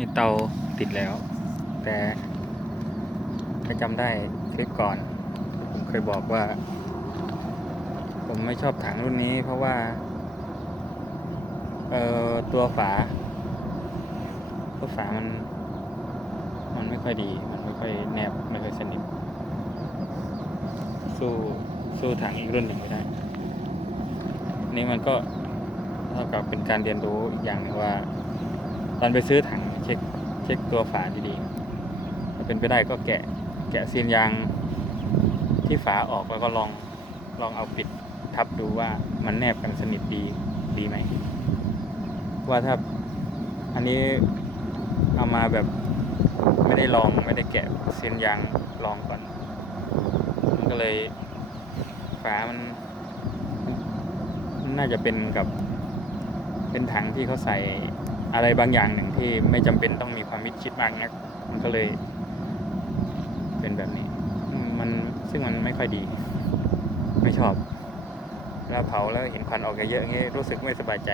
นี่เตาติดแล้ว แต่ถ้าจำได้คลิปก่อน ผมเคยบอกว่า ผมไม่ชอบถังรุ่นนี้ เพราะว่า เอ่อตัวฝา ตัวฝามัน มันไม่ค่อยดี มันไม่ค่อยแนบ ไม่ค่อยสนิท สู้สู้ถังอีกรุ่นหนึ่งไม่ได้ นี่มันก็เท่ากับเป็นการเรียนรู้อีกอย่างหนึ่งว่า ตอนไปซื้อถังเช็คเช็คตัวฝาดีๆถ้าเป็นไปได้ก็แกะแกะซีนยางที่ฝาออกแล้วก็ลองลองเอาปิดทับดูว่ามันแนบกันสนิทดีดีไหมว่าถ้าอันนี้เอามาแบบไม่ได้ลองไม่ได้แกะเซีนยางลองก่อน มันก็เลยฝามัน น่าจะเป็นกับ เป็นถังที่เขาใส่ อะไรบางอย่างหนึ่งที่ไม่จำเป็นต้องมีความมิดชิดมากนักมันก็เลย เป็นแบบนี้ มันซึ่งมันไม่ค่อยดี ไม่ชอบ แล้วเผาแล้วเห็นควันออกเยอะๆอย่างเงี้ยรู้สึกไม่สบายใจ